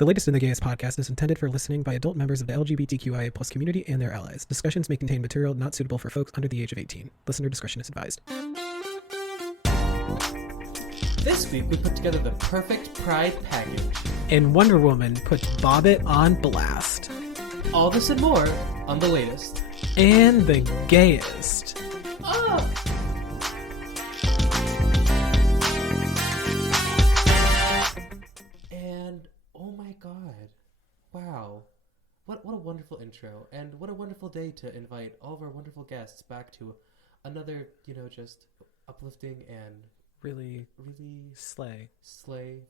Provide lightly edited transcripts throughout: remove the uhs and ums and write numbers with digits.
The Latest in the Gayest podcast is intended for listening by adult members of the LGBTQIA plus community and their allies. Discussions may contain material not suitable for folks under the age of 18. Listener discretion is advised. This week we put together the perfect Pride package. And Wonder Woman put Bobbit on blast. All this and more on The Latest. And the gayest. Oh! And, oh my god. Wow. What a wonderful intro. And what a wonderful day to invite all of our wonderful guests back to another, just uplifting and Really slay,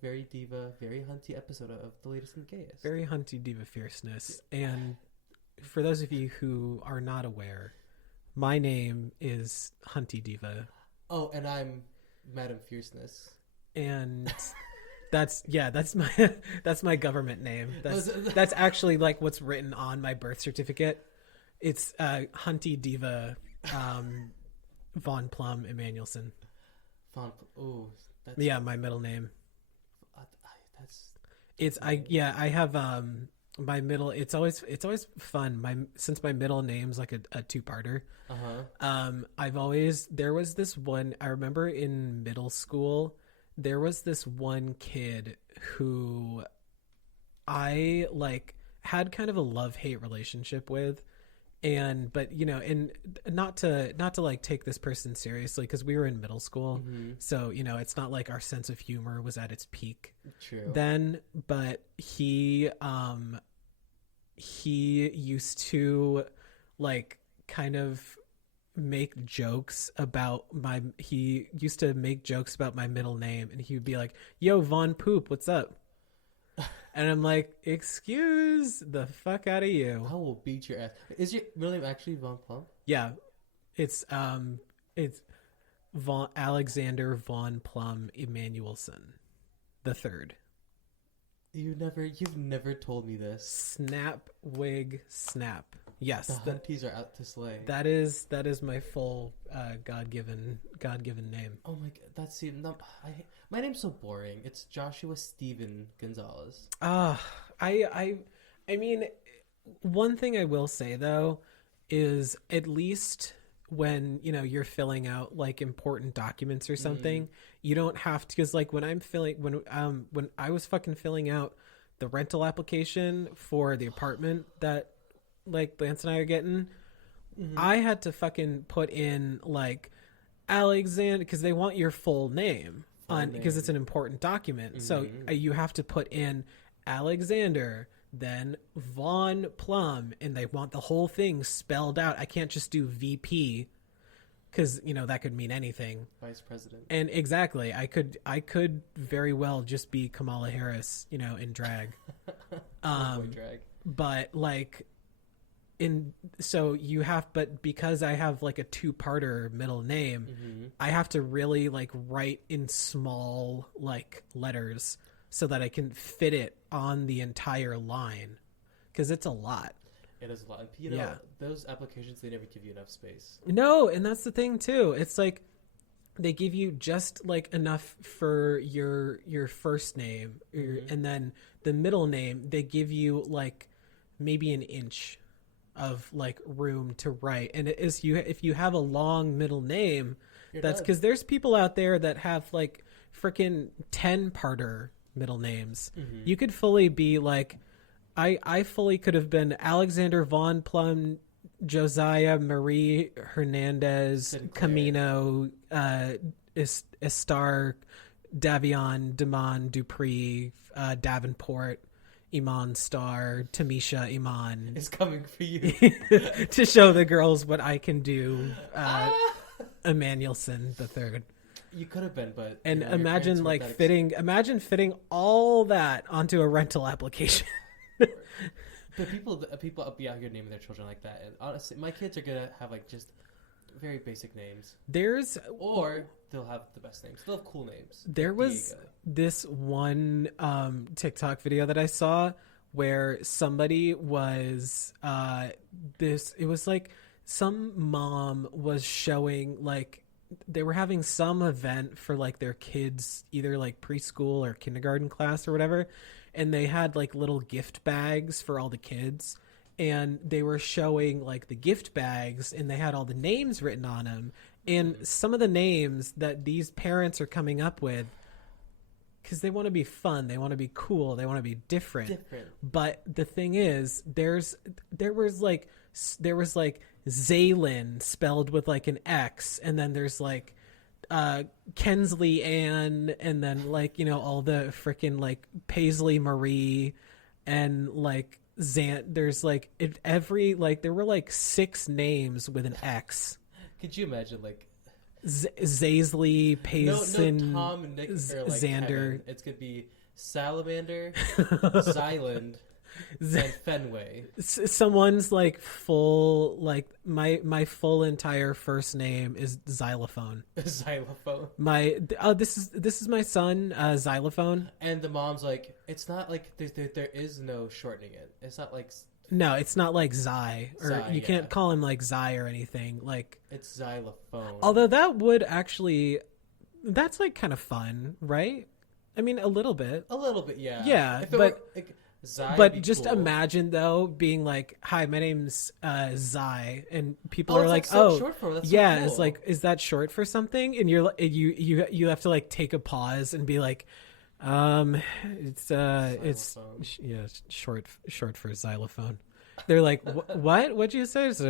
very diva, very hunty episode of The Latest and Gayest. Very hunty diva fierceness. And for those of you who are not aware, my name is Hunty Diva. Oh, and I'm Madam Fierceness. And that's my government name. That's actually like what's written on my birth certificate. It's Hunty Diva Von Plum Emanuelson. My middle name. I have my middle. It's always fun. Since my middle name's like a two-parter. There was this one. I remember in middle school, there was this one kid who I had kind of a love-hate relationship with. And not to take this person seriously, because we were in middle school, so it's not like our sense of humor was at its peak. True. Then, but he used to kind of make jokes about my middle name, and he would be like, "Yo, Von Poop, what's up?" And I'm like, excuse the fuck out of you. I will beat your ass. Is your middle name actually Von Plum? Yeah. It's Alexander Von Plum Emanuelson the third. You've never told me this. Snap wig snap. Yes. The Hunties are out to slay. That is my full God-given name. Oh my god, my name's so boring. It's Joshua Steven Gonzalez. I mean, one thing I will say though is, at least when you're filling out important documents or something, you don't have to, because when I was fucking filling out the rental application for the apartment that Lance and I are getting, I had to fucking put in Alexander, because they want your full name because it's an important document. So you have to put in Alexander, then Von Plum, and they want the whole thing spelled out. I can't just do VP, because that could mean anything. Vice President. And exactly, I could very well just be Kamala Harris, in drag. Drag. But but because I have a two-parter middle name, I have to really write in small letters so that I can fit it on the entire line, because it's a lot. It is a lot. Those applications, they never give you enough space. No, and that's the thing too. It's they give you just enough for your first name, and then the middle name they give you maybe an inch of room to write. And it is, if you have a long middle name, that's because there's people out there that have freaking 10-parter middle names. You could fully be I fully could have been Alexander Von Plum Josiah Marie Hernandez Sinclair. Camino Estar Davion Damon Dupree Davenport Iman Star Tamisha Iman is coming for you to show the girls what I can do. Emanuelson the third. You could have been, but imagine fitting all that onto a rental application. But people up be out here naming their children like that, and honestly, my kids are gonna have just very basic names. Or they'll have the best names. They'll have cool names. There was this one TikTok video that I saw where somebody was it was some mom was showing they were having some event for their kids, either preschool or kindergarten class or whatever, and they had like little gift bags for all the kids, and they were showing like the gift bags, and they had all the names written on them, and some of the names that these parents are coming up with, because they want to be fun, they want to be cool, they want to be different. But the thing is, there was like Zaylin spelled with like an X, and then there's like Kensley Ann, and then like, you know, all the freaking like Paisley Marie, and like there's like every like there were like 6 names with an X. Could you imagine like Zaisley, Payson, no Tom, Nick, or like Xander. Kevin. It's gonna be Salamander, Zyland, and Fenway. Someone's like full, like my full entire first name is Xylophone. Xylophone. This is my son, Xylophone. And the mom's like, it's not like there is no shortening it. It's not like. No, it's not like Zy, or Zy, you can't call him like Zy or anything. Like, it's Xylophone. Although that would actually, that's like kind of fun, right? I mean, a little bit. A little bit, yeah. Yeah, but just cool. Imagine though being like, "Hi, my name's Zy," and people are like, so short for that's yeah, so cool. It's like, is that short for something? And you have to like take a pause and be like, it's short for xylophone. They're like, what? What'd you say? It's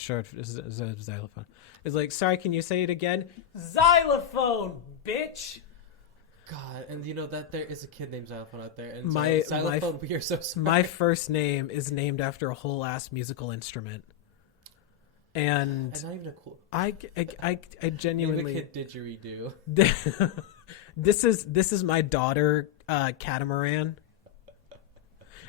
short for xylophone. It's like, sorry, can you say it again? Xylophone, bitch. God, and you know that there is a kid named Xylophone out there, and Xylophone, we are so sorry. My first name is named after a whole ass musical instrument. And not even a cool. I genuinely. Name a kid didgeridoo. This is my daughter, Catamaran.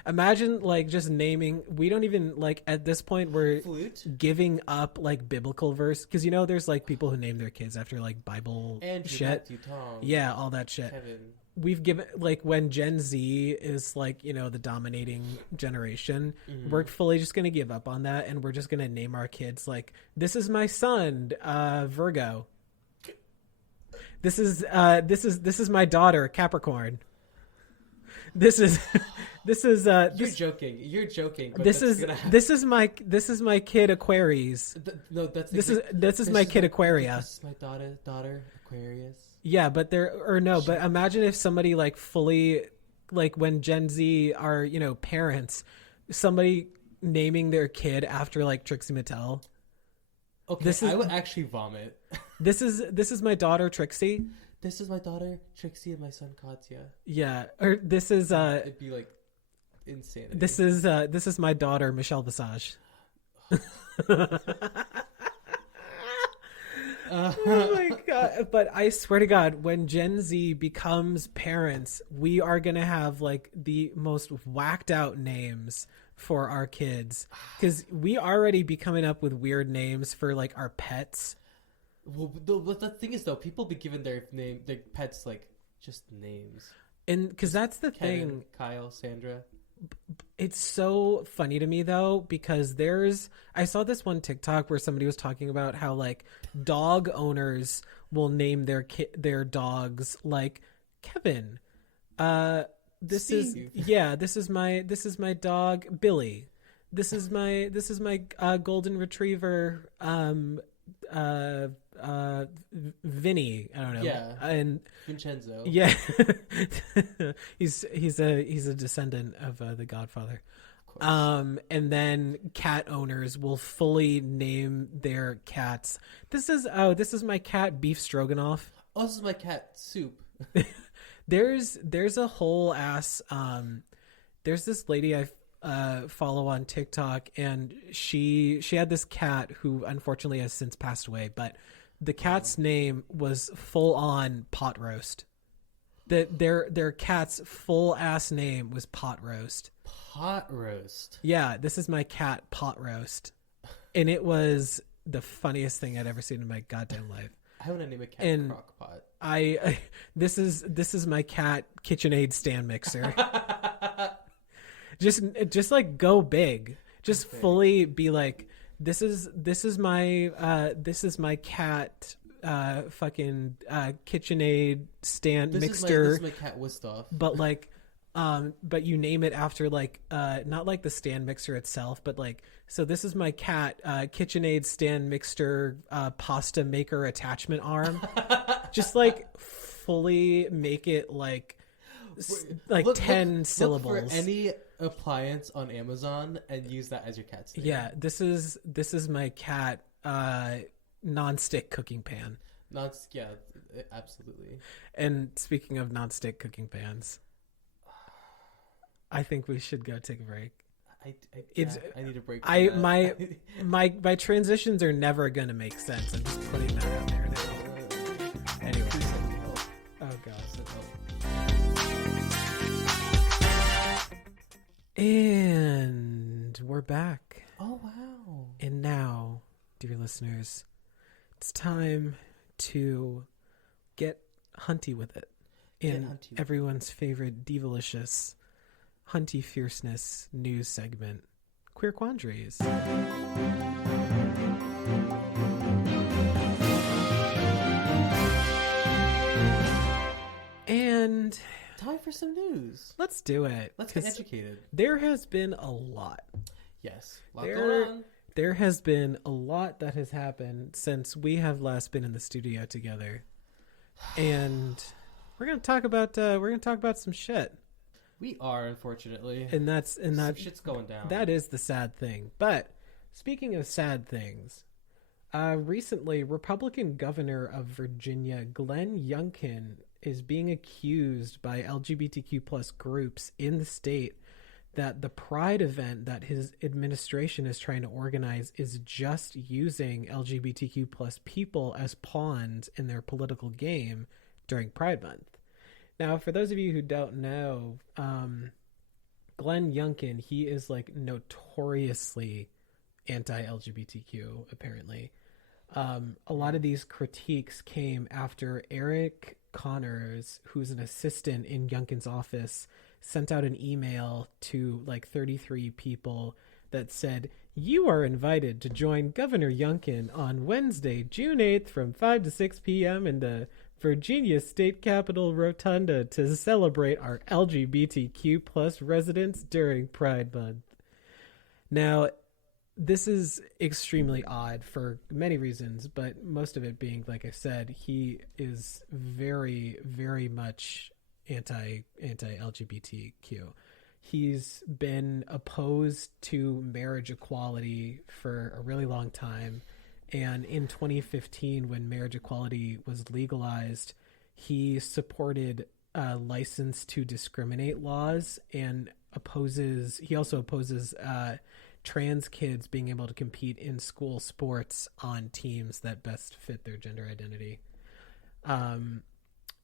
Imagine like just naming. We don't even like at this point we're Flute? Giving up like biblical verse, because you know there's like people who name their kids after like Bible Andrew, shit. Matthew, Tom, yeah, all that shit. Kevin. We've given like when Gen Z is like, you know, the dominating generation, we're fully just gonna give up on that, and we're just gonna name our kids like, this is my son, Virgo. This is my daughter, Capricorn. This is You're joking. But this is my kid Aquarius. This is my kid Aquaria. This is my daughter Aquarius. Yeah, but but imagine if somebody like fully, like when Gen Z are, you know, parents, somebody naming their kid after like Trixie Mattel. Okay, I would actually vomit. This is my daughter Trixie. This is my daughter Trixie and my son Katya. Yeah, or this is it'd be like insanity. This is my daughter Michelle Visage. Oh my god! But I swear to God, when Gen Z becomes parents, we are gonna have like the most whacked out names for our kids, because we already be coming up with weird names for like our pets. Well, the thing is though, people be giving their pets like just names, and because that's the Kevin, thing. Kyle, Sandra. It's so funny to me though, because I saw this one TikTok where somebody was talking about how like dog owners will name their dogs like Kevin. This Steve. is my dog Billy. This is my golden retriever Vinny. I don't know. Yeah. And Vincenzo. Yeah. he's a descendant of the Godfather. And then cat owners will fully name their cats. This is my cat Beef Stroganoff. Oh, this is my cat Soup. There's a whole ass there's this lady I follow on TikTok, and she had this cat who unfortunately has since passed away, but the cat's name was full on Pot Roast. Their cat's full ass name was Pot Roast. Pot Roast. Yeah, this is my cat Pot Roast, and it was the funniest thing I'd ever seen in my goddamn life. I want to name a cat Crockpot. This is my cat KitchenAid stand mixer. just like go big. Just fully be like, this is my cat fucking KitchenAid stand mixer. This is my cat Wistoff. But like But you name it after like not like the stand mixer itself, but like, so this is my cat, KitchenAid stand mixer pasta maker attachment arm. Just like fully make it like Look, 10 syllables. Look for any appliance on Amazon and use that as your cat's name. Yeah, this is my cat non-stick cooking pan. Yeah, absolutely. And speaking of non-stick cooking pans, I think we should go take a break. I need a break. My transitions are never gonna make sense. I'm just putting that out there now. Anyway. Oh god. And we're back. Oh wow. And now, dear listeners, it's time to get hunty with it. In everyone's favorite Divalicious Hunty Fierceness news segment, Queer Quandaries. And time for some news. Let's do it. Let's get educated. There has been a lot. Yes. A lot going on. There has been a lot that has happened since we have last been in the studio together. And we're going to talk about some shit. We are, unfortunately. And some shit's going down. That is the sad thing. But speaking of sad things, recently Republican governor of Virginia, Glenn Youngkin, is being accused by LGBTQ plus groups in the state that the Pride event that his administration is trying to organize is just using LGBTQ plus people as pawns in their political game during Pride Month. Now, for those of you who don't know, Glenn Youngkin, he is like notoriously anti-LGBTQ, apparently. A lot of these critiques came after Eric Connors, who's an assistant in Youngkin's office, sent out an email to like 33 people that said, "You are invited to join Governor Youngkin on Wednesday, June 8th from 5 to 6 p.m. in the Virginia State Capitol Rotunda to celebrate our LGBTQ plus residents during Pride Month." Now, this is extremely odd for many reasons, but most of it being, like I said, he is very, very much anti-LGBTQ. He's been opposed to marriage equality for a really long time. And in 2015, when marriage equality was legalized, he supported license to discriminate laws and he also opposes trans kids being able to compete in school sports on teams that best fit their gender identity.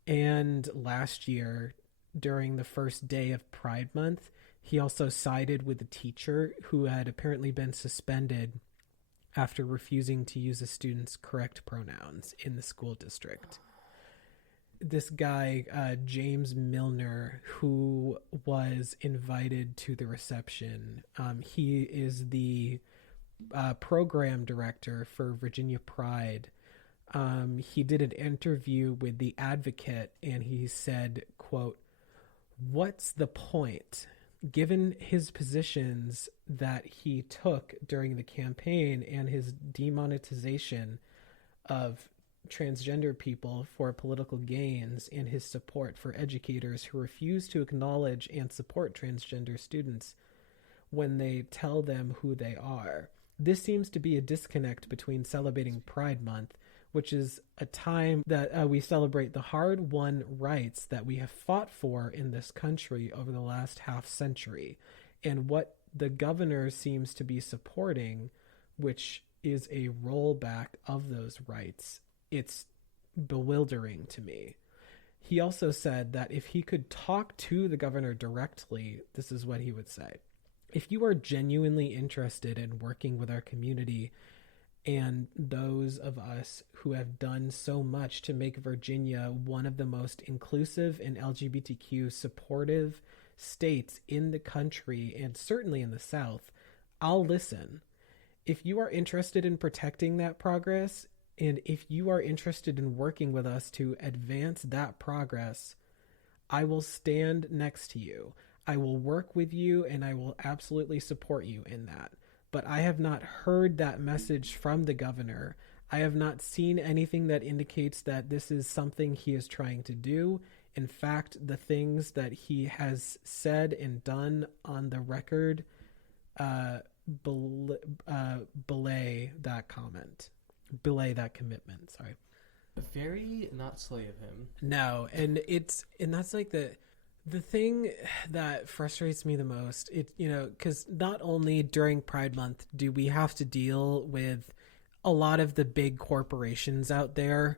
And last year, during the first day of Pride Month, he also sided with a teacher who had apparently been suspended after refusing to use a student's correct pronouns in the school district. This guy, James Milner, who was invited to the reception, he is the program director for Virginia Pride. He did an interview with The Advocate, and he said, quote, "What's the point? Given his positions that he took during the campaign and his demonetization of transgender people for political gains and his support for educators who refuse to acknowledge and support transgender students when they tell them who they are. This seems to be a disconnect between celebrating Pride Month, which is a time that we celebrate the hard-won rights that we have fought for in this country over the last half century, and what the governor seems to be supporting, which is a rollback of those rights. It's bewildering to me." He also said that if he could talk to the governor directly, this is what he would say. "If you are genuinely interested in working with our community and those of us who have done so much to make Virginia one of the most inclusive and LGBTQ supportive states in the country, and certainly in the South, I'll listen. If you are interested in protecting that progress, and if you are interested in working with us to advance that progress, I will stand next to you. I will work with you and I will absolutely support you in that. But I have not heard that message from the governor. I have not seen anything that indicates that this is something he is trying to do. In fact, the things that he has said and done on the record belay that comment, belay that commitment. Sorry. Very not slay of him. No, and that's like the thing that frustrates me the most. It because not only during Pride Month do we have to deal with a lot of the big corporations out there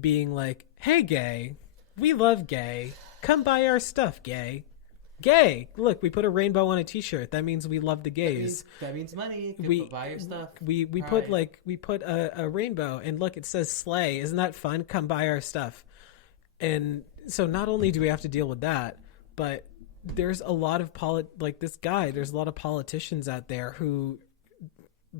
being like, "Hey, gay, we love gay. Come buy our stuff, gay." Gay, look, we put a rainbow on a T-shirt. That means we love the gays. That means money. Buy your stuff. We put a rainbow, and look, it says slay. Isn't that fun? Come buy our stuff. And so not only do we have to deal with that, but there's a lot of there's a lot of politicians out there who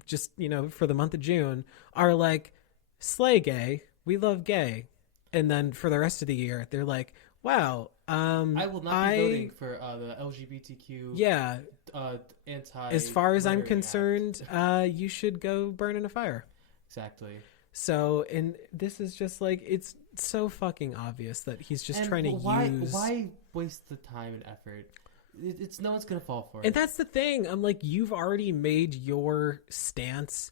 just for the month of June are like, slay gay. We love gay, and then for the rest of the year they're like, wow. I will not be voting for the LGBTQ. Yeah. Anti. As far as I'm concerned, you should go burn in a fire. Exactly. So, and this is just like, it's so fucking obvious that he's just trying to use. Why waste the time and effort? It's no one's gonna fall for it. And that's the thing. I'm like, you've already made your stance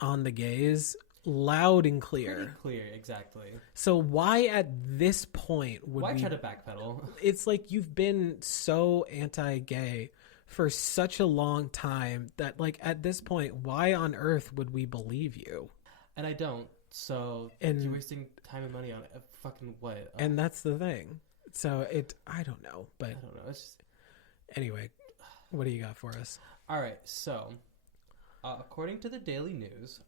on the gays loud and clear. Pretty clear, exactly. So why at this point would why try to backpedal? It's like you've been so anti-gay for such a long time that like at this point, why on earth would we believe you? And I don't. So you're wasting time and money on it. Fucking what? And that's the thing. So I don't know, but I don't know. It's just... Anyway, what do you got for us? All right. So, according to the Daily News,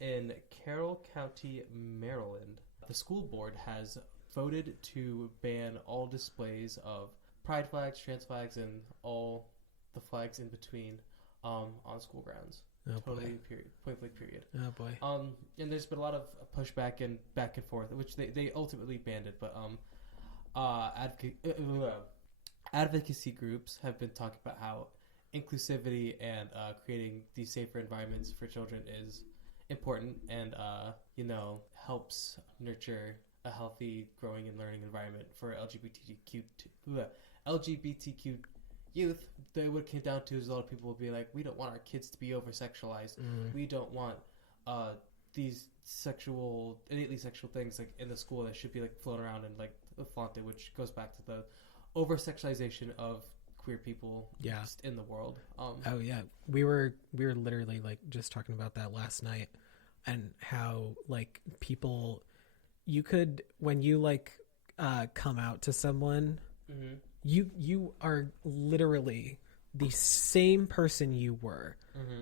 in Carroll County, Maryland, the school board has voted to ban all displays of pride flags, trans flags, and all the flags in between on school grounds. Oh, totally, boy. period. Point blank, period. Oh boy. And there's been a lot of pushback and back and forth, which they ultimately banned it. But advocacy groups have been talking about how inclusivity and creating these safer environments for children is important and helps nurture a healthy, growing, and learning environment for LGBTQ youth. What it came down to is a lot of people will be like, we don't want our kids to be over sexualized. We don't want these innately sexual things like in the school that should be like flown around and like flaunted, which goes back to the over sexualization of queer people just in the world. Oh yeah, we were literally like just talking about that last night, and how like people, you could, when you like come out to someone, you are literally the same person you were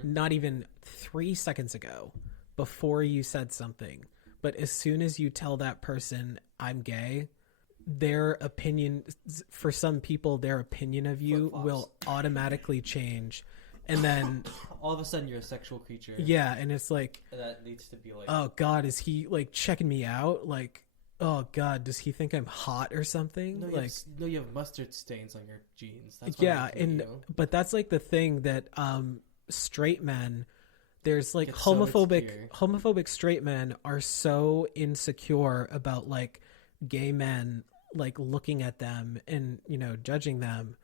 not even 3 seconds ago before you said something, but as soon as you tell that person I'm gay, their opinion, for some people, their opinion of you will automatically change. And then all of a sudden you're a sexual creature. Yeah. And it's like, that needs to be like, oh God, is he like checking me out? Like, oh God, does he think I'm hot or something? No, you have mustard stains on your jeans. That's but that's like the thing that straight men, there's like so homophobic straight men are so insecure about like gay men like looking at them and judging them,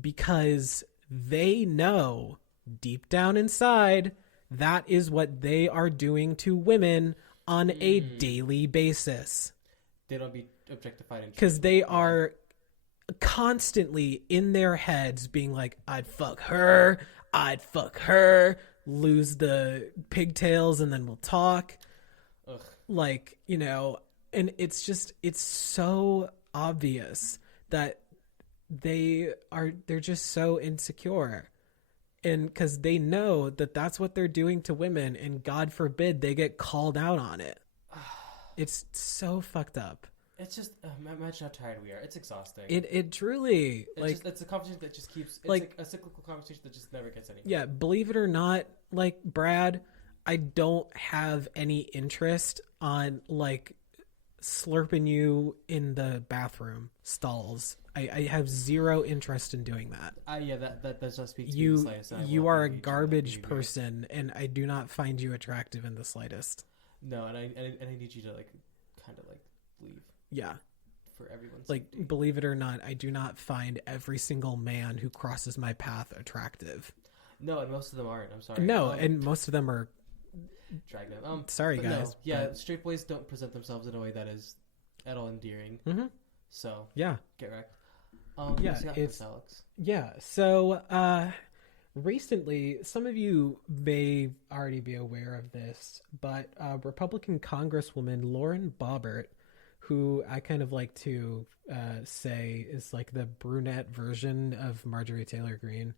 because they know deep down inside that is what they are doing to women on a daily basis. They don't be objectified because they are constantly in their heads being like, I'd fuck her, lose the pigtails, and then we'll talk. Ugh. Like, and it's so obvious that they're just so insecure, and because they know that that's what they're doing to women, and God forbid they get called out on it. It's so fucked up. It's just imagine how tired we are. It's exhausting. It truly it's a conversation that just keeps like a cyclical conversation that just never gets anywhere. Yeah, believe it or not, like Brad, I don't have any interest on like slurping you in the bathroom stalls. I have zero interest in doing that. Yeah, that does not speak to me in the You slightest. And I will you not are a engage in that garbage behavior. person, and I do not find you attractive in the slightest. No, and I need you to like kind of like leave Yeah. for everyone's Like, safety. believe it or not, I do not find every single man who crosses my path attractive. No, and most of them aren't. I'm sorry. No, and most of them are. Dragnet. Sorry, But guys. No, yeah, straight boys don't present themselves in a way that is at all endearing. Mm-hmm. So Yeah. get wrecked. Yeah, What's got it's- for us, Alex? Yeah. So, recently, some of you may already be aware of this, but Republican Congresswoman Lauren Boebert, who I kind of like to say is like the brunette version of Marjorie Taylor Greene.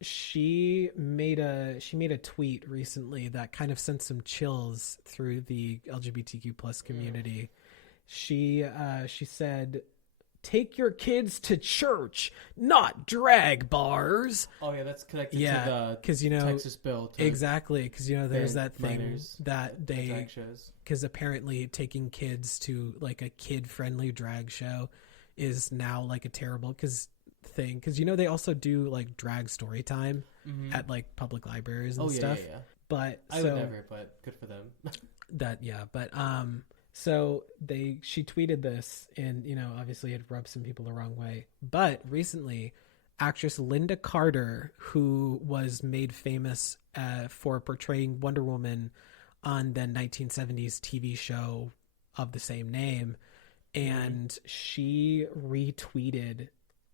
She made a tweet recently that kind of sent some chills through the LGBTQ plus community. She said, "Take your kids to church, not drag bars." Oh yeah, that's connected Yeah, to the 'cause, you know, Texas bill. To Exactly, because there's ban that thing minors that they drag shows. because apparently taking kids to like a kid-friendly drag show is now like a terrible thing, because they also do like drag story time at like public libraries and stuff. Yeah. But I would never, but good for them. So she tweeted this, and obviously it rubbed some people the wrong way. But recently, actress Linda Carter, who was made famous for portraying Wonder Woman on the 1970s TV show of the same name, and she retweeted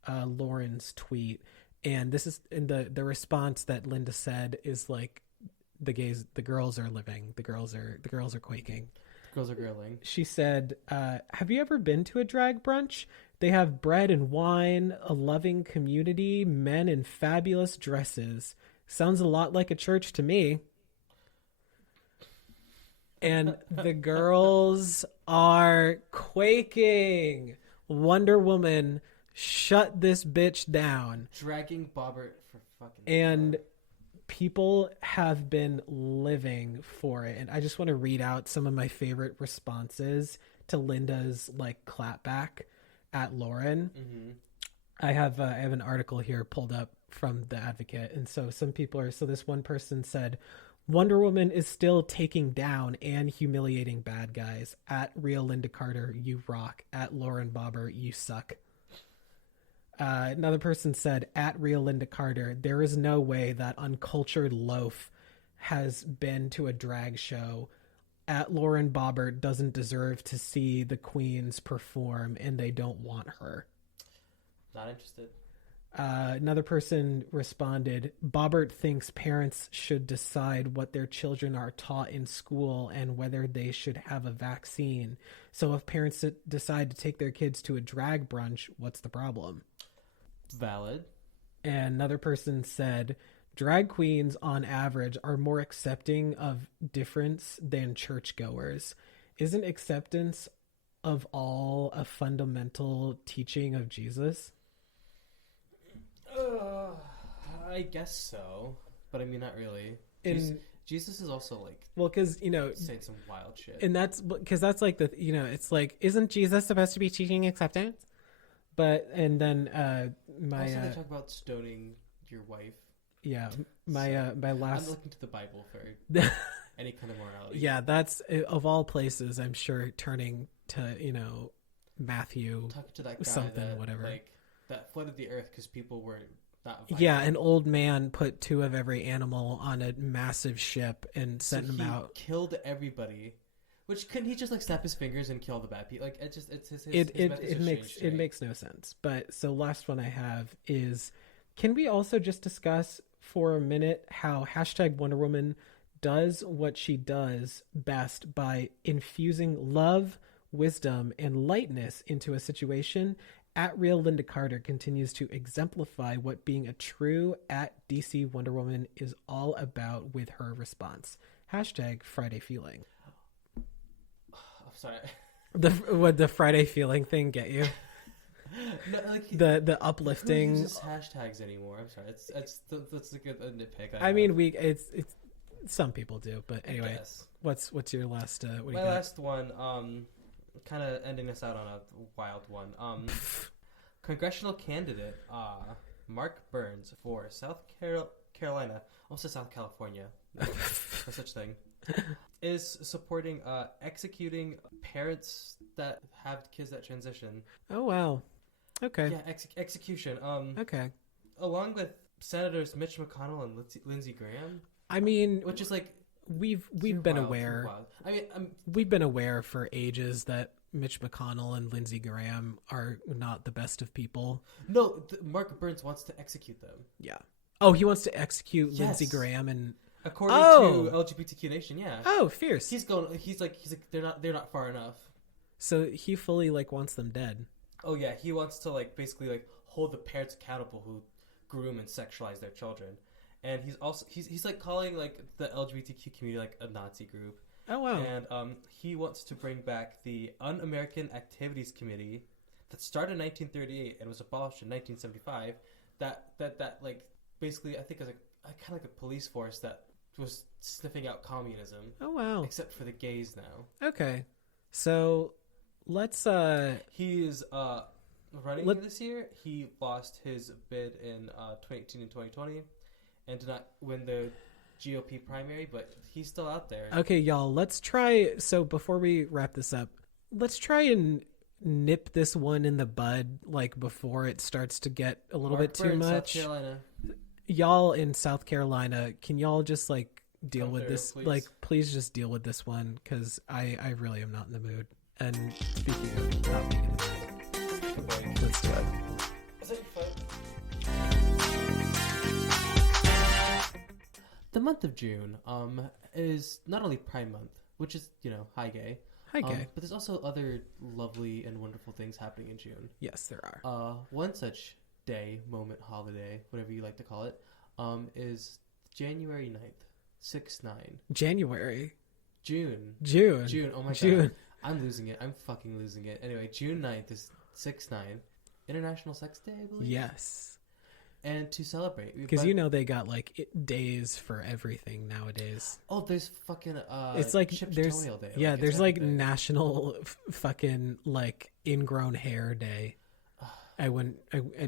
Lauren's tweet, and this is in the response that Linda said is like, the girls are living, the girls are quaking. Girls are grilling. She said, have you ever been to a drag brunch? They have bread and wine, a loving community, men in fabulous dresses. Sounds a lot like a church to me. And the girls are quaking. Wonder Woman, shut this bitch down. Dragging Bobbert for fucking. And people have been living for it. And I just want to read out some of my favorite responses to Linda's like clapback at Lauren. Mm-hmm. I have an article here pulled up from The Advocate. And so this one person said, Wonder Woman is still taking down and humiliating bad guys. At Real Linda Carter, you rock. At Lauren Boebert, you suck. Another person said, at Real Linda Carter, there is no way that uncultured loaf has been to a drag show. At Lauren Boebert doesn't deserve to see the queens perform, and they don't want her. Not interested. Another person responded, Boebert thinks parents should decide what their children are taught in school and whether they should have a vaccine. So if parents decide to take their kids to a drag brunch, what's the problem? Valid. And another person said, drag queens on average are more accepting of difference than churchgoers. Isn't acceptance of all a fundamental teaching of Jesus? I guess so, but I mean, not really. Jesus is also like, well, because saying some wild shit, and that's because that's like it's like, isn't Jesus supposed to be teaching acceptance? But and then also they talk about stoning your wife. Yeah, my last. I'm looking to the Bible for any kind of morality. Yeah, that's of all places. I'm sure turning to Matthew, talking to that guy something whatever that flooded the earth because people were not violent. Yeah, an old man put 2 of every animal on a massive ship and sent them out. Killed everybody. Which couldn't he just like snap his fingers and kill all the bad people? Like it makes no sense. But so last one I have is, can we also just discuss for a minute how #Wonder Woman does what she does best by infusing love, wisdom, and lightness into a situation? At Real Linda Carter continues to exemplify what being a true at DC Wonder Woman is all about with her response. #Friday Feeling. Sorry. Would the Friday Feeling thing get you? No, like the uplifting. Who uses hashtags anymore? I'm sorry. That's like a nitpick. I mean, some people do, but anyway, Yes. what's your last? What do you My got? last one, kind of ending this out on a wild one. Congressional candidate, Mark Burns for South Carolina, also South California, no such thing, is supporting executing parents that have kids that transition. Oh wow. Okay. Yeah, execution. Okay. Along with Senators Mitch McConnell and Lindsey Graham, I mean, which is like we've too been wild, aware. too wild. I mean, We've been aware for ages that Mitch McConnell and Lindsey Graham are not the best of people. no, Mark Burns wants to execute them. Yeah. Oh, he wants to execute Yes. Lindsey Graham and According Oh. to LGBTQ Nation, yeah. oh, fierce. He's like they're not far enough. So he fully like wants them dead. Oh yeah, he wants to like basically like hold the parents accountable who groom and sexualize their children. And he's like calling like the LGBTQ community like a Nazi group. Oh wow. And he wants to bring back the Un-American Activities Committee that started in 1938 and was abolished in 1975. That like basically I think is like kind of like a police force that was sniffing out communism. Oh wow. Except for the gays now. Okay. So let's He is running this year. He lost his bid in 2018 and 2020 and did not win the GOP primary, but he's still out there. okay, y'all, let's try. So before we wrap this up, let's try and nip this one in the bud, like before it starts to get a little Mark bit too Burns, much. South Carolina. Y'all in South Carolina, can y'all just like deal Come with through, this? please. Like, please just deal with this one because I really am not in the mood. And speaking of not being in the mood, let's do it. Is that your phone? The month of June is not only Pride Month, which is, hi gay. Hi, gay. But there's also other lovely and wonderful things happening in June. Yes, there are. One such day, moment, holiday, whatever you like to call it, is January 9th, 6-9. January. June. Oh my June. god. I'm losing it. I'm fucking losing it. Anyway, June 9th is 6-9. International Sex Day, I believe? Yes. And to celebrate. Because they got like days for everything nowadays. Oh, there's fucking it's like Chipped there's Toenail Day. yeah, it's there's like everything. National fucking like ingrown hair day. I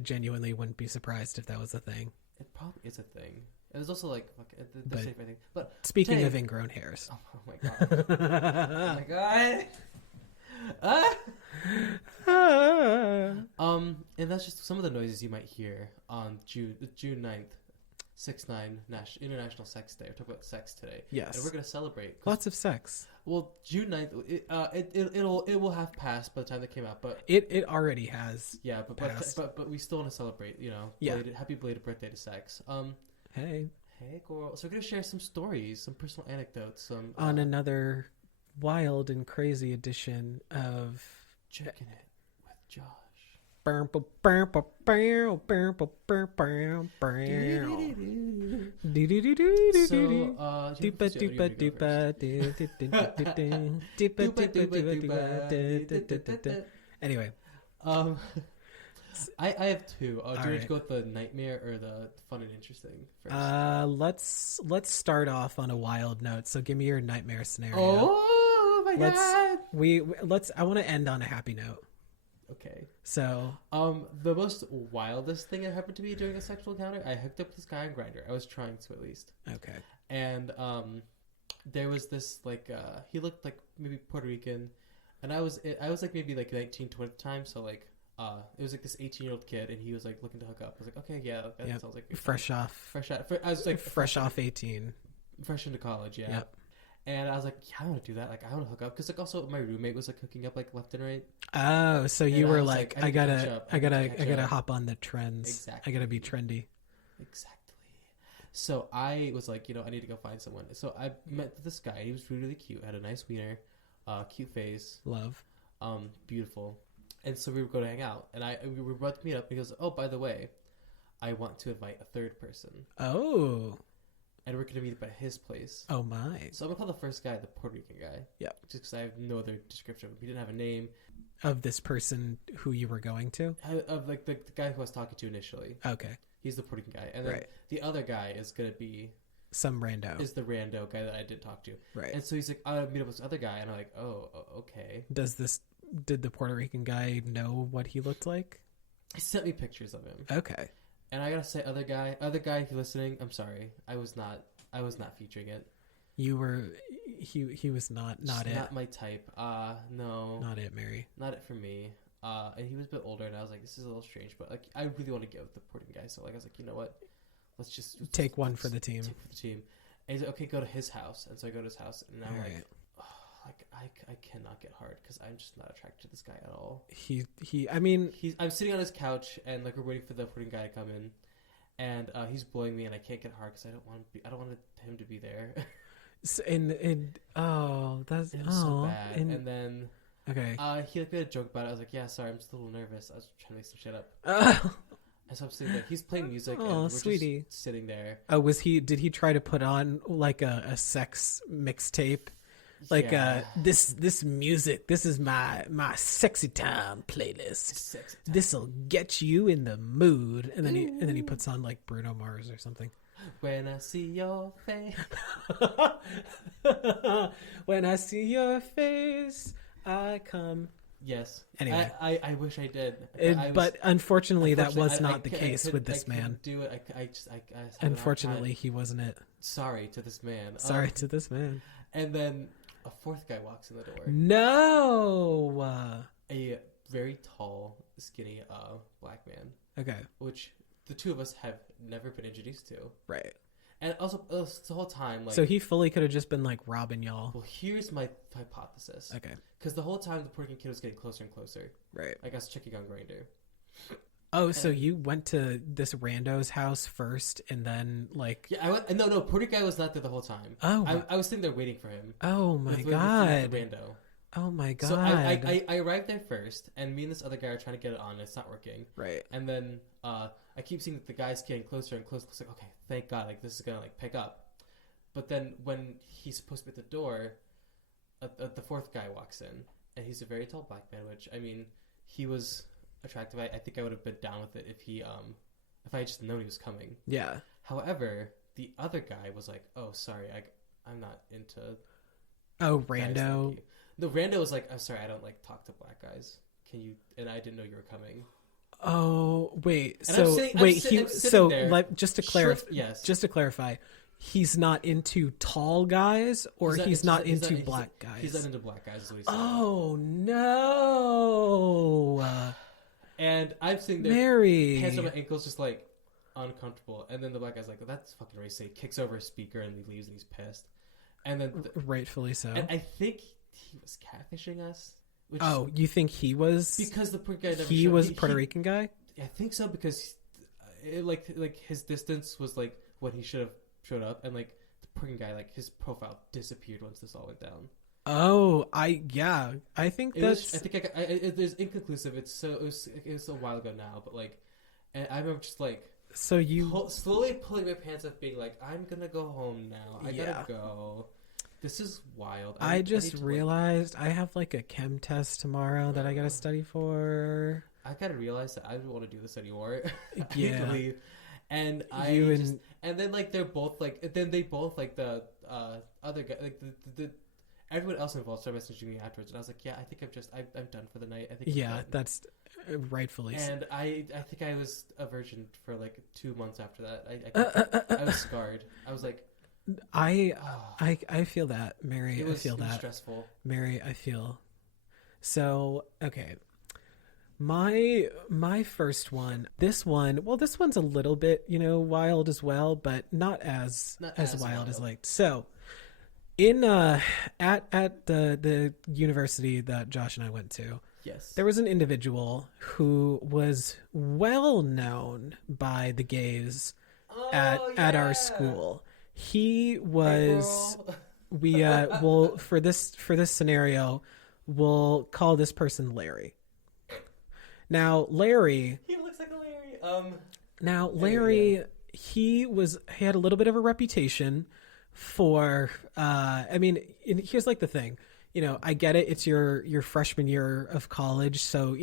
genuinely wouldn't be surprised if that was a thing. It probably is a thing. And there's also like the But safe thing. But speaking today- of ingrown hairs. oh my god. Oh my god. And that's just some of the noises you might hear on June 9th, 6-9 International Sex Day. We're talking about sex today. Yes. And we're going to celebrate. Lots of sex. Well, June 9th, it will have passed by the time that came out, but It already has. yeah, passed. but we still want to celebrate, Yeah. happy belated birthday to sex. Hey. Hey girl. So we're going to share some stories, some personal anecdotes, some On another wild and crazy edition of Checking It with Josh. Anyway, I have two. Do you want right. to go with the nightmare or the fun and interesting first? let's start off on a wild note. So give me your nightmare scenario. Oh my god! Let's I want to end on a happy note. Okay. So the most wildest thing that happened to me during a sexual encounter, I hooked up with this guy on Grindr. I was trying to at least. okay. And there was this like he looked like maybe Puerto Rican, and I was like maybe like 19, 20 at the time, so like it was like this 18-year-old kid, and he was like looking to hook up. I was like, okay, yeah, that sounds like a good fresh time. off I was like fresh off 18. fresh into college, yeah. Yep. And I was like, yeah, I want to do that. Like, I want to hook up because like also my roommate was like hooking up like left and right. Oh, so you And I were was like, like, I I need to catch up. I gotta up. hop on the trends. Exactly. I gotta be trendy. Exactly. So I was like, I need to go find someone. So I met this guy. He was really, really cute. Had a nice wiener, cute face, Love. beautiful. And so we were going to hang out, and we were about to meet up. And he goes, "Oh, by the way, I want to invite a third person, Oh. and we're going to meet up at his place." Oh my. So I'm gonna call the first guy the Puerto Rican guy. Yep. Just because I have no other description. He didn't have a name Of this person who you were going to? of like the guy who I was talking to initially. Okay. He's the Puerto Rican guy, and then Right. the other guy is gonna be some rando. is the rando guy that I did talk to. Right. And so he's like, I'll meet up with this other guy. And I'm like, okay. Did the Puerto Rican guy know what he looked like? He sent me pictures of him. Okay. And I gotta say, other guy, if you're listening, I'm sorry. I was not featuring it. You were, he was not it. Not my type. No. Not it, Mary. Not it for me. And he was a bit older, and I was like, this is a little strange, but like, I really want to get with the Puerto Rican guy. So like, I was like, you know what? Let's take one for the team. Take for the team. And he's like, okay, go to his house. And so I go to his house, and I'm like, I cannot get hard because I'm just not attracted to this guy at all. I'm sitting on his couch, and like we're waiting for the Puerto Rican guy to come in, and he's blowing me, and I can't get hard because I don't want him to be there. That's so bad. And then okay, he like made a joke about it. I was like, yeah, sorry, I'm just a little nervous. I was trying to make some shit up. And so I'm sitting there. He's playing music, and we're sweetie. just sitting there. Oh, did he try to put on like a sex mixtape? Like this music, this is my sexy time playlist. This'll get you in the mood. And then he puts on like Bruno Mars or something. When I see your face. When I see your face, I come. Yes. Anyway, I wish I did. But unfortunately, that was not the case with this man. Do it. I just unfortunately, he wasn't it. Sorry to this man. Sorry to this man. And then a fourth guy walks in the door. No. A very tall, skinny, black man. Okay. Which the two of us have never been introduced to. Right. And also, the whole time, like... So he fully could have just been, like, robbing y'all. Well, here's my hypothesis. Okay. Because the whole time, the Puerto Rican kid was getting closer and closer. Right. Like, I was checking on Grindr. Oh, so you went to this rando's house first, and then, like... Yeah, I went... No, Puerto Rican guy was not there the whole time. Oh. I was sitting there waiting for him. Oh, my God. With rando. Oh, my God. So I arrived there first, and me and this other guy are trying to get it on, and it's not working. Right. And then I keep seeing that the guy's getting closer and closer. Like, okay, thank God, like, this is going to, like, pick up. But then when he's supposed to be at the door, the fourth guy walks in, and he's a very tall black man, which, I mean, he was attractive. I think I would have been down with it if I had just known he was coming. Yeah. However, the other guy was like, oh, sorry, I'm not into... Oh, rando. Like the rando was like, I'm sorry, I don't, like, talk to black guys. Can you... And I didn't know you were coming. Oh, wait. And Just to clarify, he's not into tall guys, or he's not into black guys? He's not into black guys, is what he said. Oh, no. And I'm sitting there, Mary, hands on my ankles, just like uncomfortable. And then the black guy's like, that's fucking racist. He kicks over his speaker and he leaves and he's pissed. And then rightfully so. And I think he was catfishing us. You think he was? Because the Puerto guy he was a Puerto Rican guy? I think so, because his distance was like when he should have showed up, and like the Puerto Rican guy, like his profile disappeared once this all went down. Oh, I think that's... There's inconclusive. It was a while ago now, but like, and I remember just like... So you... slowly pulling my pants up, being like, I'm gonna go home now. I gotta go. This is wild. I just realized I have like a chem test tomorrow that I gotta study for. I gotta realize that I don't want to do this anymore. I yeah. need to leave. And and then like they're both like, then they both like the other guy, like the everyone else involved started messaging me afterwards, and I was like, yeah, I think I'm done for the night. I think that's rightfully. And I think I was a virgin for like 2 months after that. I was scarred. I was like, I feel that, Mary. I feel that. It was stressful. Mary, I feel. So, okay. My first one, this one's a little bit, wild as well, but not as wild as like. So, in at the university that Josh and I went to, yes, there was an individual who was well known by the gays at our school. He was will for this scenario, we'll call this person Larry. Now Larry, he looks like a Larry. Now Larry, he had a little bit of a reputation for here's like the thing. I get it, it's your freshman year of college, so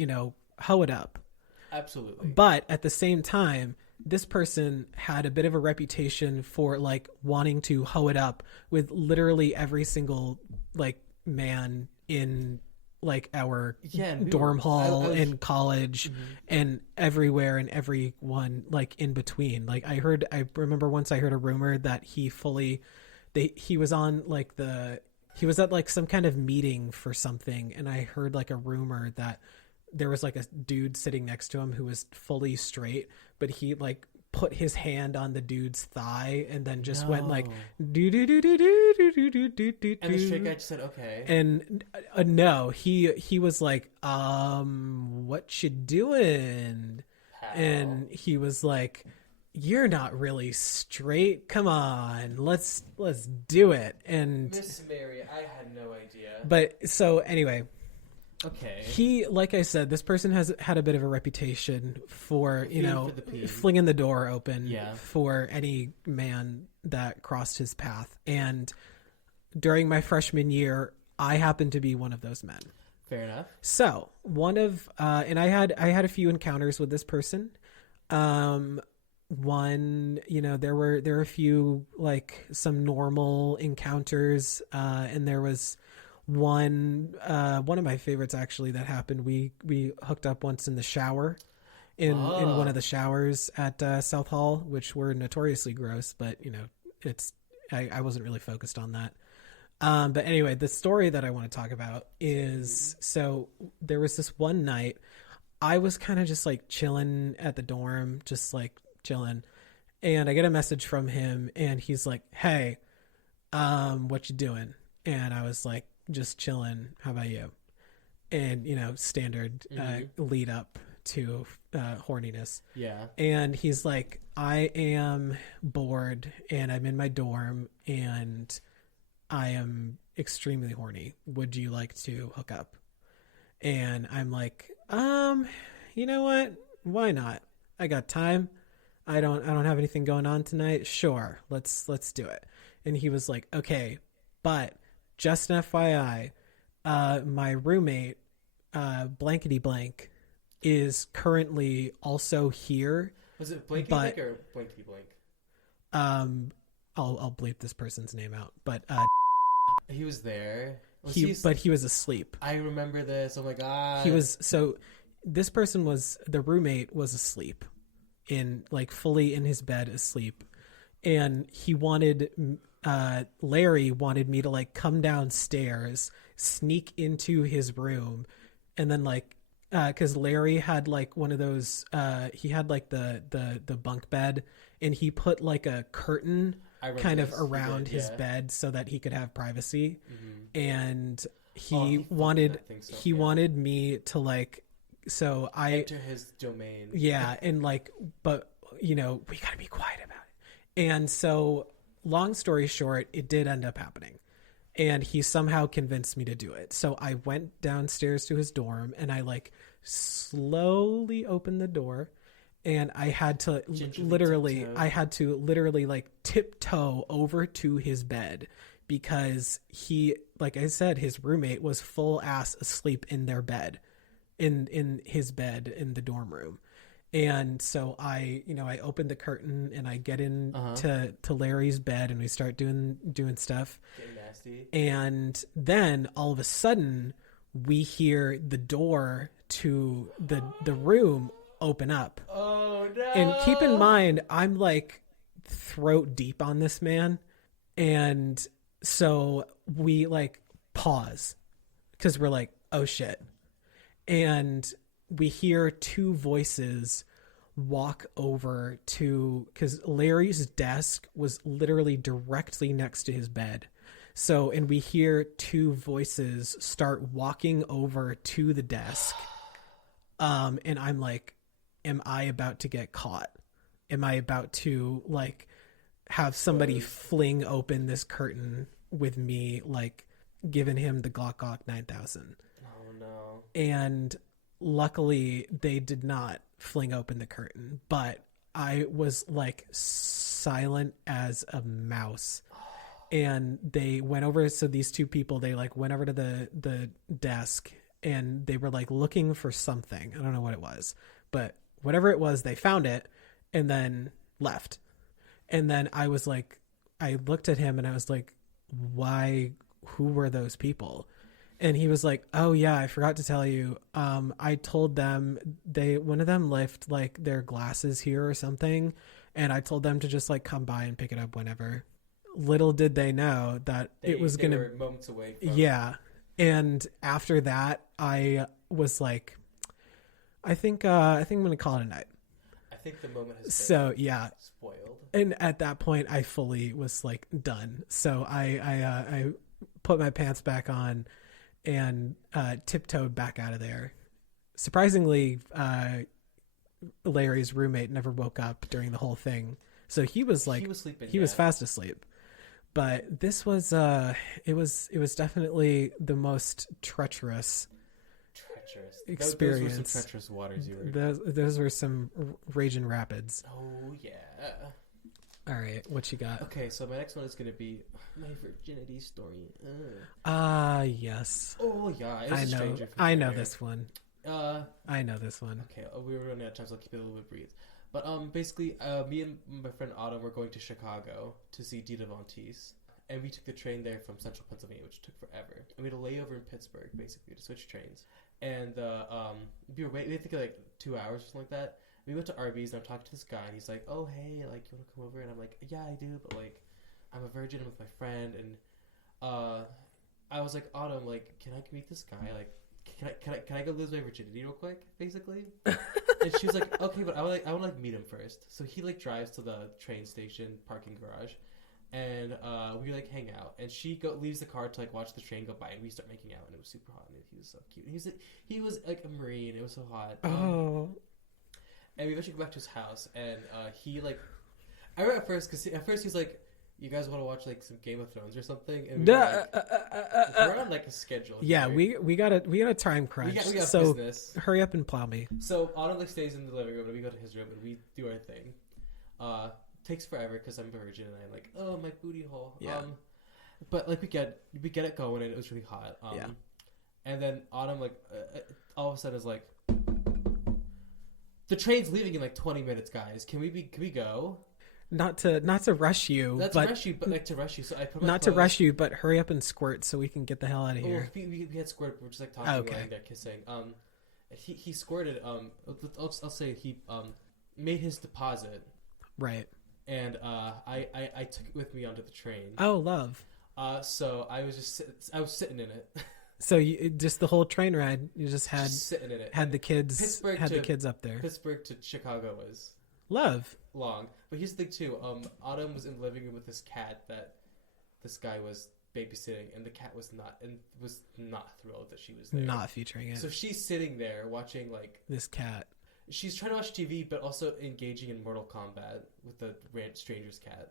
hoe it up. Absolutely. But at the same time, this person had a bit of a reputation for like wanting to hoe it up with literally every single like man in like our dorm hall in college and everywhere and everyone like in between. Like I remember once I heard a rumor that he was on like he was at like some kind of meeting for something, and I heard like a rumor that there was like a dude sitting next to him who was fully straight, but he like put his hand on the dude's thigh and then just went like do do do do do do do do do. And the straight guy just said okay. And no, he was like, what you doing? How? And he was like, you're not really straight. Come on, let's do it. And Miss Mary, I had no idea. But so anyway. Okay. He, like I said, this person has had a bit of a reputation for, flinging the door open for any man that crossed his path. And during my freshman year, I happened to be one of those men. Fair enough. So and I had a few encounters with this person. One, there were a few like some normal encounters, and there was one of my favorites actually that happened. We hooked up once in the shower in one of the showers at South Hall, which were notoriously gross, but I wasn't really focused on that. But anyway, the story that I want to talk about is, so there was this one night I was kind of just like chilling at the dorm, just like chilling, and I get a message from him and he's like, hey, what you doing? And I was like, just chilling. How about you? And standard lead up to horniness. Yeah. And he's like, I am bored and I'm in my dorm and I am extremely horny. Would you like to hook up? And I'm like, you know what? Why not? I got time. I don't have anything going on tonight. Sure. Let's do it. And he was like, okay, but just an FYI, my roommate, blankety blank, is currently also here. Was it blankety blank or blankety blank? I'll bleep this person's name out, but he was there. But he was asleep. I remember this. Oh my god. The roommate was asleep, fully in his bed asleep, and Larry wanted me to like come downstairs, sneak into his room, and then because Larry had like one of those, he had like the bunk bed, and he put like a curtain kind of around his bed so that he could have privacy. And he wanted me to like, so I enter his domain. Yeah, and but we gotta be quiet about it. And so, long story short, it did end up happening. And he somehow convinced me to do it. So I went downstairs to his dorm and I slowly opened the door, and I had to literally like tiptoe over to his bed, because he, like I said, his roommate was full ass asleep in their bed, in his bed in the dorm room. And so I opened the curtain and I get in to Larry's bed, and we start doing stuff. Getting nasty. And then all of a sudden we hear the door to the room open up. Oh no. And keep in mind, I'm like throat deep on this man. And so we like pause because we're like, oh shit. And we hear two voices walk over because Larry's desk was literally directly next to his bed. So, and we hear two voices start walking over to the desk. And I'm like, am I about to get caught? Am I about to like have somebody fling open this curtain with me, like giving him the Glock 9000? Oh no. And luckily they did not fling open the curtain, but I was like silent as a mouse. And they went over, so these two people, they like went over to the desk and they were like looking for something. I don't know what it was, but whatever it was, they found it. and then left. And then I was like, I looked at him and I was like, why, who were those people? And he was like, oh yeah, I forgot to tell you. I told them one of them left like their glasses here or something. And I told them to just like come by and pick it up whenever. Little did they know that it was going to were moments away from... Yeah. And after that, I was like, I think I'm going to call it a night. I think the moment has been spoiled. And at that point, I fully was like done. So I put my pants back on and tiptoed back out of there. Surprisingly, Larry's roommate never woke up during the whole thing. So he was like, he was sleeping. He was fast asleep. But this was, it was definitely the most treacherous experience. Those were some treacherous waters. Those were some raging rapids. Oh yeah. All right, what you got? Okay, so my next one is going to be my virginity story. Yes. Oh yeah, I know this one. I know this one. Okay, we were running out of time, so I'll keep it a little bit brief. But basically, me and my friend Autumn were going to Chicago to see Dita Von Teese. And we took the train there from central Pennsylvania, which took forever. And we had a layover in Pittsburgh, basically, to switch trains. And we had to take like 2 hours or something like that. We went to Arby's, and I talked to this guy, and he's like, oh, hey, like, you want to come over? And I'm like, yeah, I do, but, like, I'm a virgin with my friend. And I was like, Autumn, like, can I meet this guy? Like, can I go lose my virginity real quick, basically? And she was like, okay, but I want to meet him first. So he like drives to the train station parking garage, and we like hang out. And she leaves the car to like watch the train go by, and we start making out, and it was super hot. And he was so cute. He was like a Marine. It was so hot. And we eventually go back to his house, and he like, I remember at first he was like, you guys want to watch like some Game of Thrones or something? And we're on like a schedule. Yeah, here. we got a time crunch. We got so business. Hurry up and plow me. So Autumn like stays in the living room, and we go to his room, and we do our thing. Takes forever because I'm a virgin, and I'm like, oh, my booty hole. Yeah. But like we get it going, and it was really hot. Yeah. And then Autumn like all of a sudden is like, the train's leaving in like 20 minutes, guys. Can we go? Not to rush you. Not to rush you, but like to rush you. So I put my not clothes. To rush you, but hurry up and squirt so we can get the hell out of here. We had squirt. We're just like talking, lying there, kissing. He squirted. I'll say he made his deposit. Right. And I took it with me onto the train. Oh, love. So I was sitting in it. So you just the whole train ride. You just had sitting in it. Had the kids. The kids up there. Pittsburgh to Chicago was love. Long. But here's the thing too. Autumn was in the living room with this cat that this guy was babysitting, and the cat was not thrilled that she was there. Not featuring it. So she's sitting there watching like this cat. She's trying to watch TV, but also engaging in Mortal Kombat with the stranger's cat.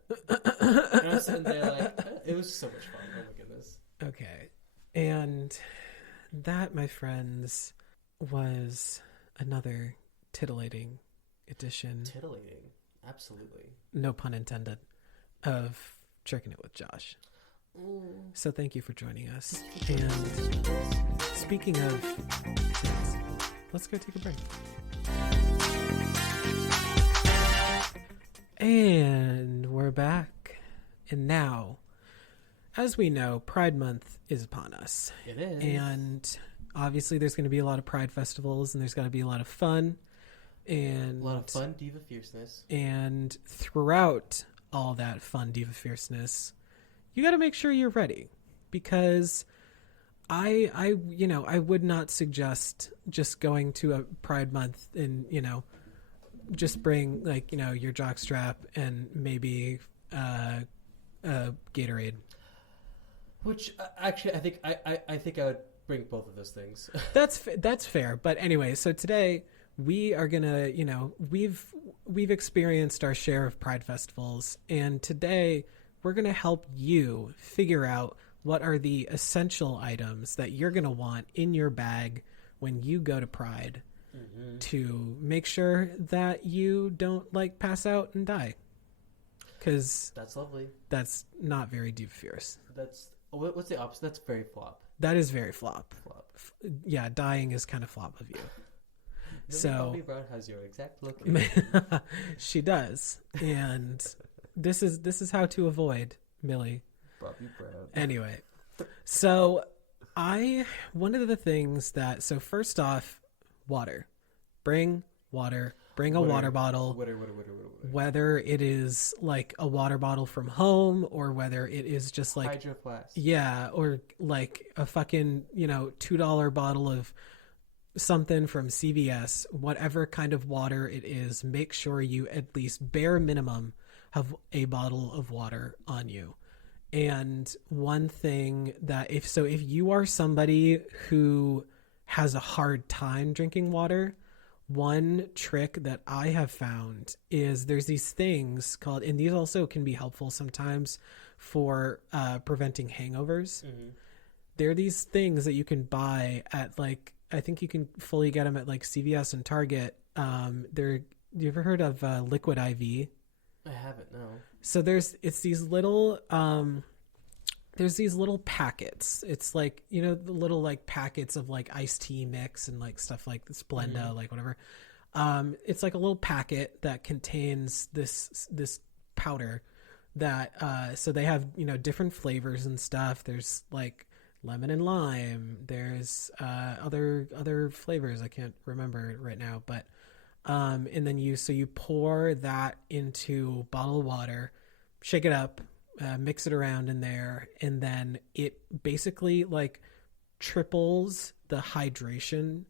And I was sitting there like, it was so much fun. Oh my goodness. Okay. And that, my friends, was another titillating edition. Titillating. Absolutely. No pun intended. Of Tricking It with Josh. So thank you for joining us. And speaking of things, let's go take a break. And we're back. And now, as we know, Pride Month is upon us. It is. And obviously there's going to be a lot of Pride festivals, and there's going to be a lot of fun. And a lot of fun diva fierceness. And throughout all that fun diva fierceness, you got to make sure you're ready, because I would not suggest just going to a Pride Month and, just bring your jockstrap and maybe a Gatorade. Which actually, I think I would bring both of those things. That's fair. But anyway, so today we are gonna, we've experienced our share of Pride festivals, and today we're gonna help you figure out what are the essential items that you're gonna want in your bag when you go to Pride, to make sure that you don't pass out and die. Because that's lovely. That's not very diva fierce. What's the opposite? That's very flop. That is very flop. Yeah, dying is kind of flop of you. So Bobby Brown has your exact location. she does, and this is how to avoid Millie. Bobby Brown. Anyway, so one of the things that, so first off, water. Bring water. Bring a water bottle. Water. Whether it is like a water bottle from home or whether it is just like Hydro Flask. yeah, or like a fucking, $2 bottle of something from CVS, whatever kind of water it is, make sure you at least bare minimum have a bottle of water on you. And one thing that if you are somebody who has a hard time drinking water, one trick that I have found is there's these things called, and these also can be helpful sometimes for preventing hangovers. Mm-hmm. There are these things that you can buy at like, I think you can fully get them at like CVS and Target. You ever heard of Liquid IV? I haven't, no. So there's these little packets. It's like, the little like packets of like iced tea mix and like stuff like Splenda, like whatever. It's like a little packet that contains this powder that, so they have, different flavors and stuff. There's like lemon and lime. There's, other flavors. I can't remember right now, but, and then you pour that into bottled water, shake it up, mix it around in there, and then it basically like triples the hydration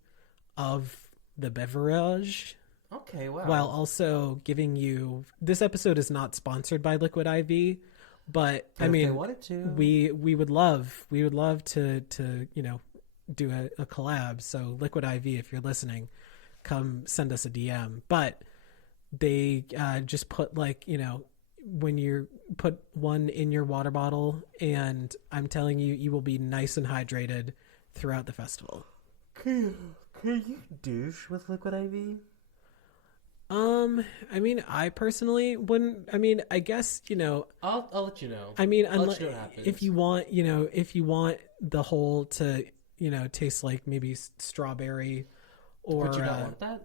of the beverage. Okay, wow. While also giving you, this episode is not sponsored by Liquid IV, but I mean, if they wanted to, we would love to do a collab. So Liquid IV, if you're listening, come send us a DM. But they just put like, when you put one in your water bottle, and I'm telling you, you will be nice and hydrated throughout the festival. Can you douche with Liquid IV? I mean, I personally wouldn't. I mean, I guess, I'll let you know. I mean, I'll let you know what happens. if you want the whole to, taste like maybe strawberry, or would you not want that?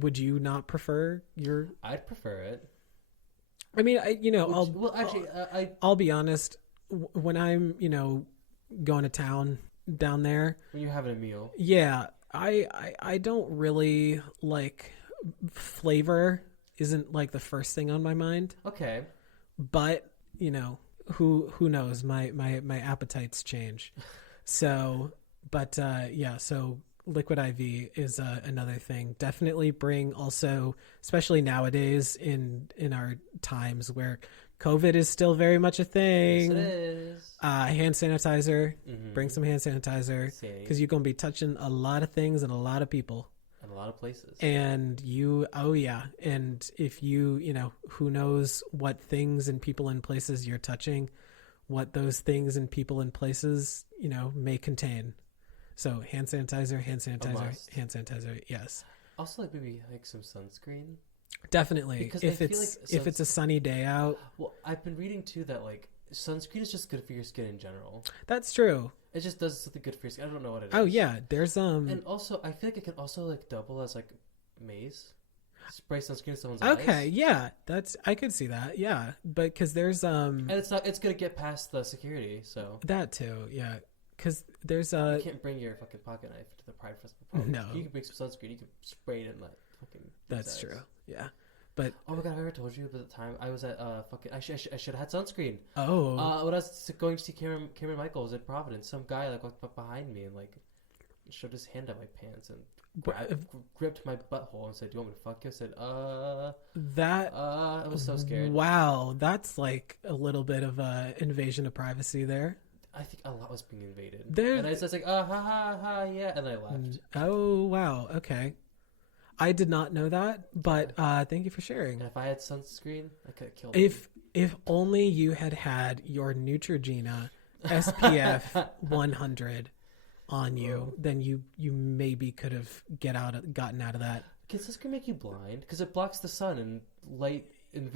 Would you not prefer your? I'd prefer it. I mean, I'll be honest. When I'm, going to town down there, when you're having a meal, yeah, I don't really like, flavor isn't like the first thing on my mind. Okay, but who knows? My appetites change. So, but yeah, so Liquid IV is another thing. Definitely bring also, especially nowadays in our times where COVID is still very much a thing. Yes, it is. Hand sanitizer. Mm-hmm. Bring some hand sanitizer because you're gonna be touching a lot of things and a lot of people. And a lot of places. And and if you who knows what things and people and places you're touching, what those things and people and places may contain. So hand sanitizer, yes. Also, like maybe like some sunscreen. Definitely, because if it's a sunny day out. Well, I've been reading too that like sunscreen is just good for your skin in general. That's true. It just does something good for your skin. I don't know what it is. Oh yeah, there's And also, I feel like it can also like double as like mace. Spray sunscreen in someone's eyes. Okay, yeah, I could see that. Yeah, but because there's and it's gonna get past the security. So that too, yeah. Because there's you can't bring your fucking pocket knife to the Pride Festival. Probably. No, you can bring some sunscreen. You can spray it in that fucking. That's true. Yeah, but oh my god, I ever told you about the time I was at fucking. I should have had sunscreen. Oh. When I was going to see Cameron Michaels in Providence, some guy like walked up behind me and like shoved his hand up my pants and gripped my butthole and said, "Do you want me to fuck you?" I said, That. I was so scared. Wow, that's like a little bit of a invasion of privacy there. I think a lot was being invaded. And I was like, ha ha ha, yeah, and I left. Oh, wow, okay. I did not know that, but thank you for sharing. And if I had sunscreen, I could have killed him. If only you had your Neutrogena SPF 100 on you, then you maybe could have gotten out of that. Can sunscreen make you blind? Because it blocks the sun and light.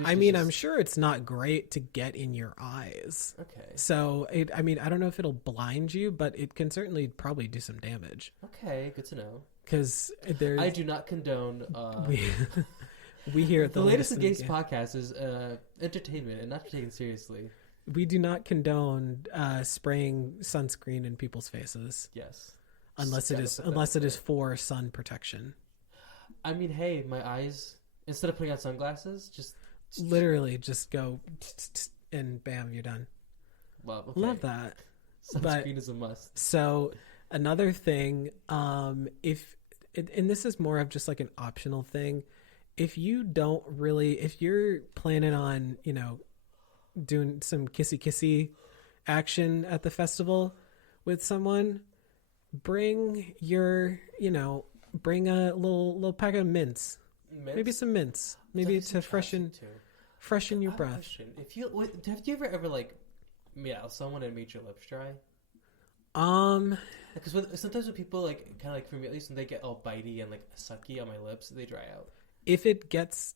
I mean, I'm sure it's not great to get in your eyes. Okay. So, I don't know if it'll blind you, but it can certainly probably do some damage. Okay, good to know. because there's I do not condone. we, we here at the latest in Games podcast is entertainment and not taken seriously. We do not condone spraying sunscreen in people's faces. Yes, unless it is for sun protection. I mean, hey, my eyes. Instead of putting on sunglasses, just literally just go and bam, you're done. Love, okay. Love that. Sunscreen is a must. So another thing, and this is more of just like an optional thing, if you're planning on, doing some kissy action at the festival with someone, bring a little pack of mints. Maybe some mints, maybe to freshen your breath. Have you ever like someone and made your lips dry? Because sometimes when people like kind of like for me at least when they get all bitey and like sucky on my lips, they dry out. If it gets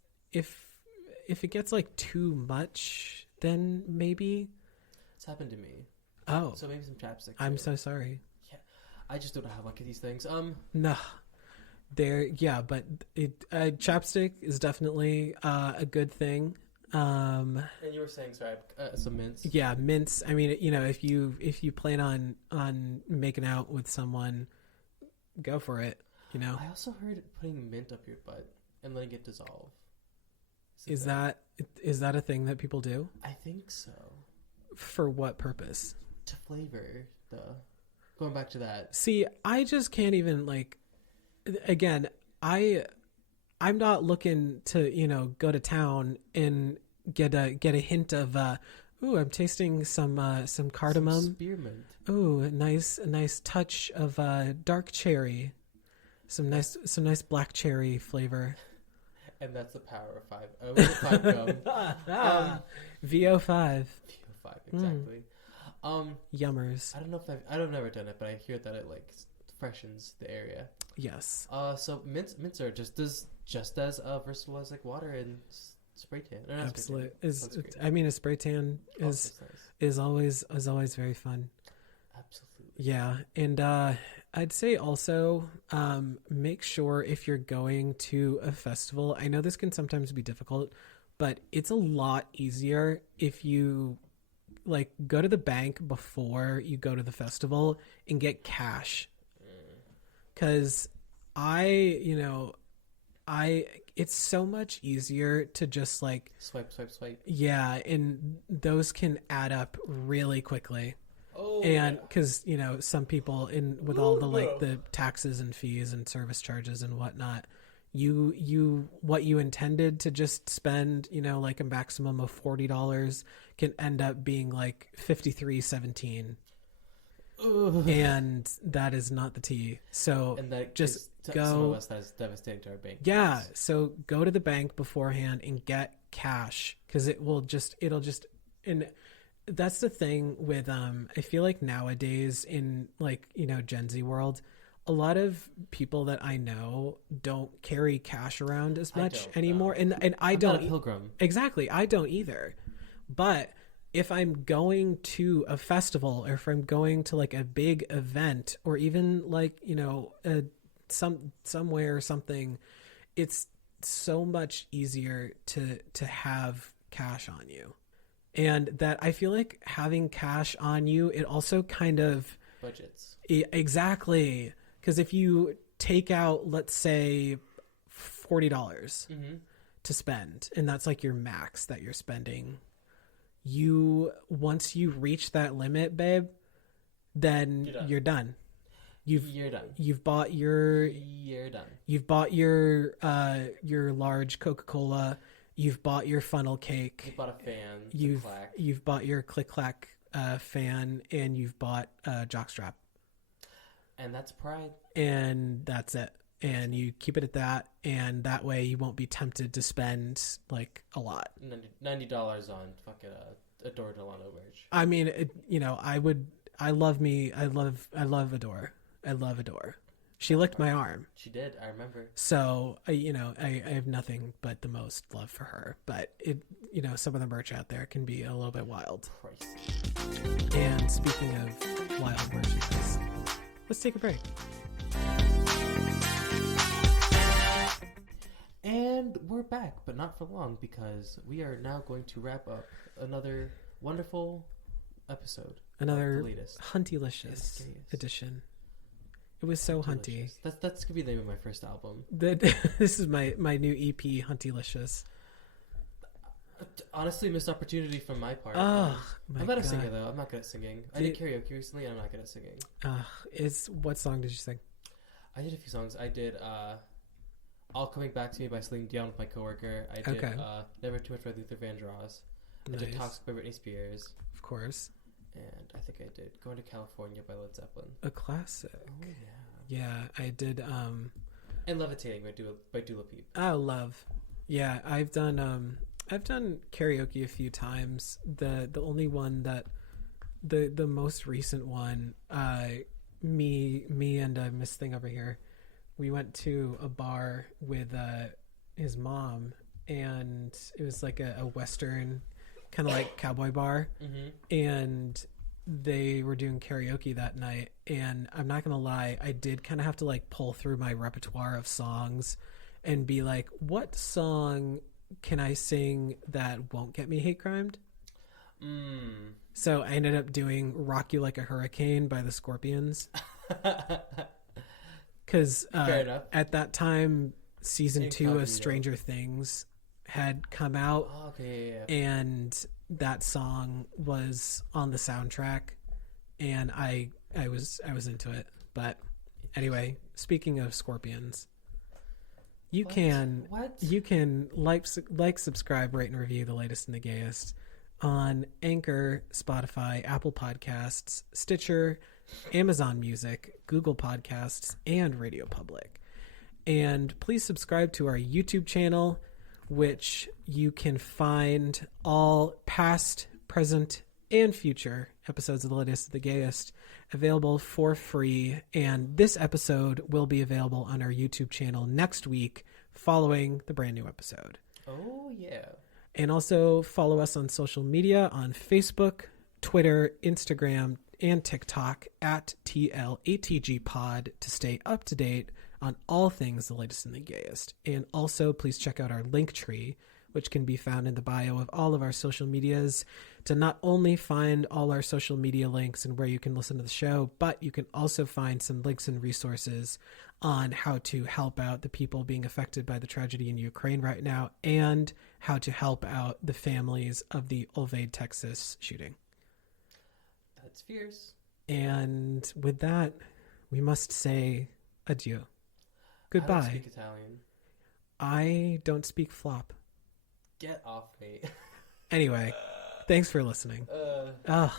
like too much, then maybe it's happened to me. Oh, so maybe some chapstick. I'm so sorry. Yeah, I just don't have luck at these things. No. But chapstick is definitely a good thing. And you were saying, sorry, some mints. Yeah, mints. I mean, if you plan on making out with someone, go for it. I also heard putting mint up your butt and letting it dissolve. Is that a thing that people do? I think so. For what purpose? To flavor going back to that. See, I just can't even like. Again, I'm not looking to go to town and get a hint of I'm tasting some cardamom. Some spearmint. Ooh, a nice touch of dark cherry. Some nice black cherry flavor. And that's the power of 5 gum. VO5. VO5, exactly. Yummers. I don't know if I've never done it, but I hear that it like freshens the area. Yes. So mints are just as versatile as like water and spray tan. Absolutely. A spray tan is always very fun. Absolutely. Yeah, and I'd say also make sure if you're going to a festival. I know this can sometimes be difficult, but it's a lot easier if you like go to the bank before you go to the festival and get cash. Because it's so much easier to just like swipe. Yeah, and those can add up really quickly. Oh, and because some people with all the taxes and fees and service charges and whatnot, what you intended to just spend like a maximum of $40 can end up being like $53.17. And that is not the tea. So and that just go. Some of us that is devastating to our bank. Yeah. So go to the bank beforehand and get cash because it'll just and that's the thing with I feel like nowadays in like Gen Z world, a lot of people that I know don't carry cash around as much anymore, and I'm don't. Not a pilgrim. Exactly, I don't either. But if I'm going to a festival or if I'm going to like a big event or even like, somewhere or something, it's so much easier to have cash on you. And that I feel like having cash on you, it also kind of budgets. Exactly. Because if you take out, let's say $40 to spend, and that's like your max that you're spending, once you reach that limit, babe, then you're done. You're done. You've bought your large Coca-Cola. You've bought your funnel cake. You've bought a fan. You've bought your click-clack fan, and you've bought a jockstrap. And that's pride. And that's it. And you keep it at that, and that way you won't be tempted to spend like a lot. $90 on fucking Adore Delano merch. I mean, I love Adore. I love Adore. She licked my arm. She did. I remember. So I have nothing but the most love for her. But some of the merch out there can be a little bit wild. Pricey. And speaking of wild merch, let's take a break. not for long, because we are now going to wrap up another wonderful episode. Another the latest Huntylicious edition. It was so hunty. That's gonna be the name of my first album. This is my new EP, Huntylicious. Honestly, missed opportunity from my part. Oh, I'm not a singer though. I'm not good at singing. I did karaoke recently, and I'm not good at singing. What song did you sing? I did a few songs. I did "All Coming Back to Me" by Celine Dion with my coworker. I did "Never Too Much" by Luther Vandross. I did "Toxic" by Britney Spears. Of course. And I think I did "Going to California" by Led Zeppelin. A classic. Oh yeah. Yeah, I did. And "Levitating" by Dula Peep. Oh, Love. Yeah, I've done karaoke a few times. The only one that the most recent one, me and Miss Thing over here, we went to a bar with his mom, and it was like a Western kind of like cowboy bar, and they were doing karaoke that night. And I'm not gonna lie, I did kind of have to like pull through my repertoire of songs and be like, what song can I sing that won't get me hate crimed? So I ended up doing "Rock You Like a Hurricane" by the Scorpions. Because at that time, season 2 of Stranger Things had come out, and that song was on the soundtrack, and I was into it. But anyway, speaking of Scorpions, you can like, subscribe, rate, and review The Latest and the Gayest on Anchor, Spotify, Apple Podcasts, Stitcher, Amazon Music, Google Podcasts, and Radio Public. And please subscribe to our YouTube channel, which you can find all past, present, and future episodes of The Latest and the Gayest available for free. And this episode will be available on our YouTube channel next week following the brand new episode. Oh, yeah. And also follow us on social media on Facebook, Twitter, Instagram, and TikTok at TLATGpod to stay up to date on all things The Latest and the Gayest. And also please check out our link tree, which can be found in the bio of all of our social medias, to not only find all our social media links and where you can listen to the show, but you can also find some links and resources on how to help out the people being affected by the tragedy in Ukraine right now, and how to help out the families of the Ulvade, Texas shooting. That's fierce. And with that, we must say adieu. Goodbye. I don't speak Italian. I don't speak flop. Get off me. Anyway, thanks for listening. Ugh.